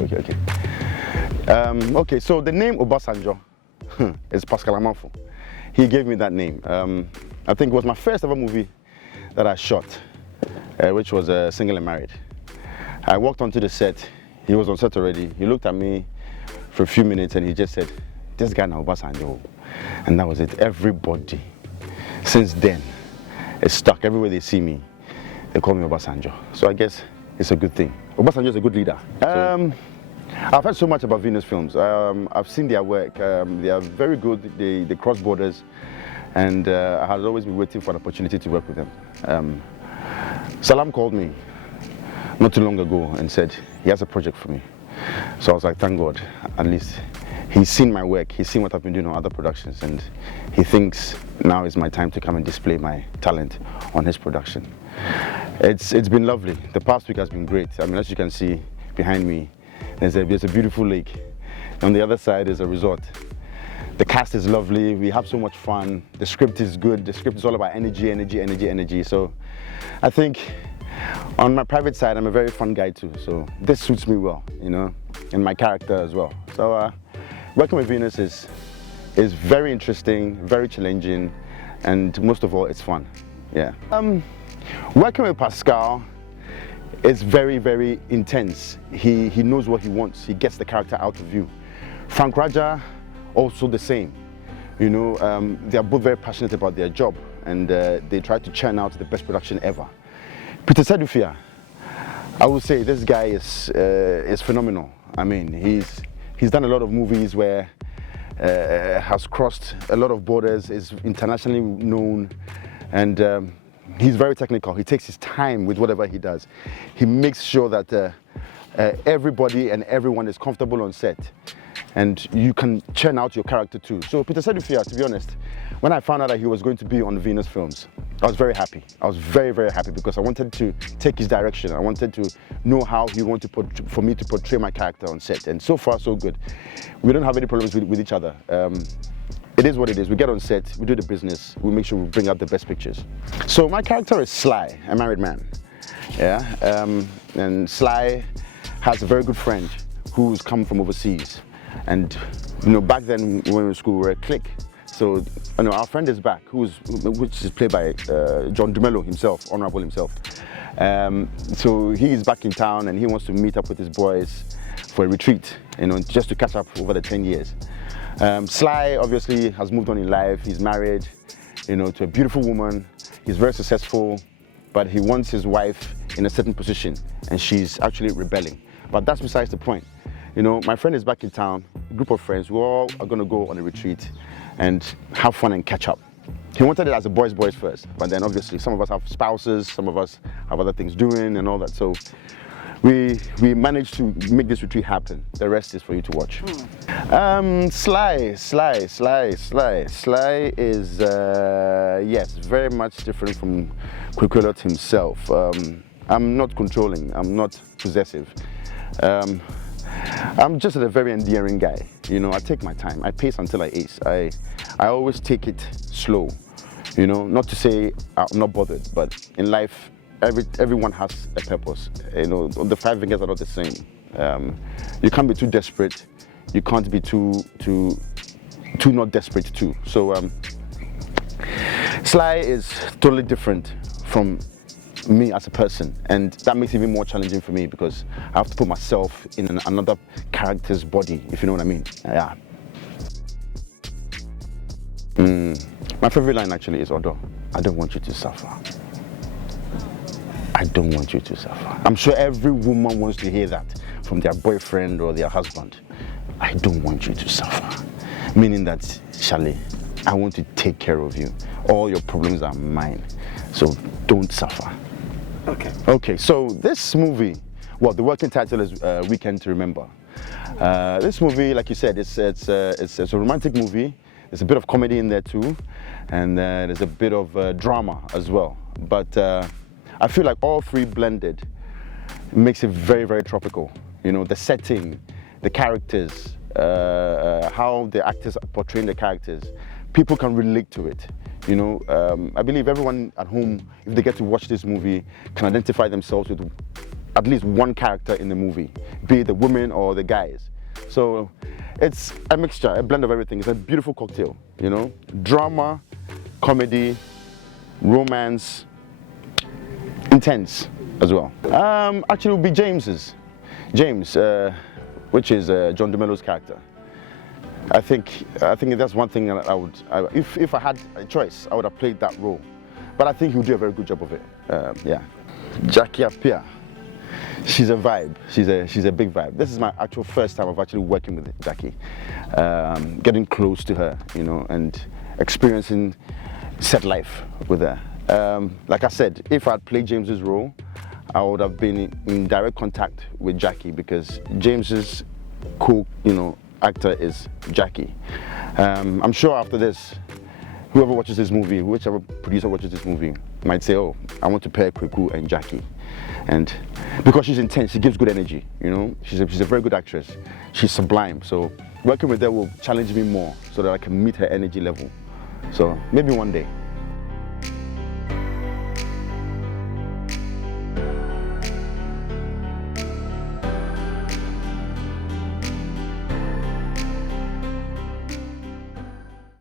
Okay. Okay, so the name Obasanjo is Pascal Amanfo. He gave me that name. I think it was my first ever movie that I shot, which was Single and Married. I walked onto the set. He was on set already. He looked at me for a few minutes and he just said, "This guy now Obasanjo." And that was it. Everybody, since then, is stuck. Everywhere they see me, they call me Obasanjo. So I guess it's a good thing. Obasanjo is a good leader. I've heard so much about Venus Films. I've seen their work. They are very good. They cross borders. And I had always been waiting for an opportunity to work with them. Salam called me not too long ago and said he has a project for me. So I was like, thank God, at least he's seen my work, he's seen what I've been doing on other productions, and he thinks now is my time to come and display my talent on his production. It's been lovely. The past week has been great. I mean, as you can see behind me, there's a beautiful lake. On the other side is a resort. The cast is lovely. We have so much fun. The script is good. The script is all about energy. So I think on my private side, I'm a very fun guy too. So this suits me well, you know, and my character as well. So working with Venus is very interesting, very challenging, and most of all, it's fun. Yeah. Working with Pascal is very, very intense. He knows what he wants. He gets the character out of you. Frank Raja, also the same. You know, they are both very passionate about their job, and they try to churn out the best production ever. Peter Sedufia, I would say this guy is phenomenal. I mean, he's done a lot of movies where has crossed a lot of borders, is internationally known, and he's very technical. He takes his time with whatever he does. He makes sure that everybody and everyone is comfortable on set, and you can churn out your character too. So Peter Sedufia, to be honest, when I found out that he was going to be on Venus Films, I was very happy. I was very, very happy because I wanted to take his direction. I wanted to know how he wanted for me to portray my character on set, and so far so good. We don't have any problems with each other. It is what it is. We get on set, we do the business, we make sure we bring out the best pictures. So my character is Sly, a married man. Yeah, and Sly has a very good friend who's come from overseas. And you know, back then when we were in school, we were a clique. So you know, our friend is back, which is played by John Dumelo himself, Honorable himself. So he is back in town and he wants to meet up with his boys for a retreat, you know, just to catch up over the 10 years. Sly obviously has moved on in life. He's married, you know, to a beautiful woman. He's very successful, but he wants his wife in a certain position, and she's actually rebelling. But that's besides the point. You know, my friend is back in town, a group of friends, we all are going to go on a retreat and have fun and catch up. He wanted it as a boys first, but then obviously some of us have spouses, some of us have other things doing and all that. So we managed to make this retreat happen. The rest is for you to watch. Sly is, yes, very much different from Kwaku himself. I'm not controlling, I'm not possessive. I'm just a very endearing guy. You know, I take my time, I pace until I ace. I always take it slow. You know, not to say I'm not bothered, but in life, everyone has a purpose. You know, the 5 fingers are not the same. You can't be too desperate. You can't be too not desperate too. So Sly is totally different from me as a person, and that makes it even more challenging for me because I have to put myself in another character's body, if you know what I mean. Yeah. My favorite line actually is, "Odo, I don't want you to suffer. I don't want you to suffer." I'm sure every woman wants to hear that from their boyfriend or their husband. I don't want you to suffer. Meaning that, Charlie, I want to take care of you. All your problems are mine, so don't suffer. Okay, so this movie, well, the working title is Weekend to Remember. This movie, like you said, it's a romantic movie. There's a bit of comedy in there too, and there's a bit of drama as well. But I feel like all three blended makes it very, very tropical. You know, the setting, the characters, how the actors are portraying the characters, people can relate to it. You know, I believe everyone at home, if they get to watch this movie, can identify themselves with at least one character in the movie, be it the women or the guys. So it's a mixture, a blend of everything. It's a beautiful cocktail, you know, drama, comedy, romance, intense as well. Actually, it would be James, which is John DeMello's character. I think that's one thing that I would, if I had a choice, I would have played that role. But I think he'll do a very good job of it. Yeah. Jackie Appiah. She's a vibe. She's a big vibe. This is my actual first time of actually working with Jackie, getting close to her, you know, and experiencing set life with her. Like I said, if I'd played James's role, I would have been in direct contact with Jackie, because James's actor is Jackie. I'm sure after this, whoever watches this movie, whichever producer watches this movie, might say, oh, I want to pair Kwaku and Jackie. And because she's intense, she gives good energy, you know. She's a very good actress. She's sublime. So working with her will challenge me more so that I can meet her energy level. So maybe one day.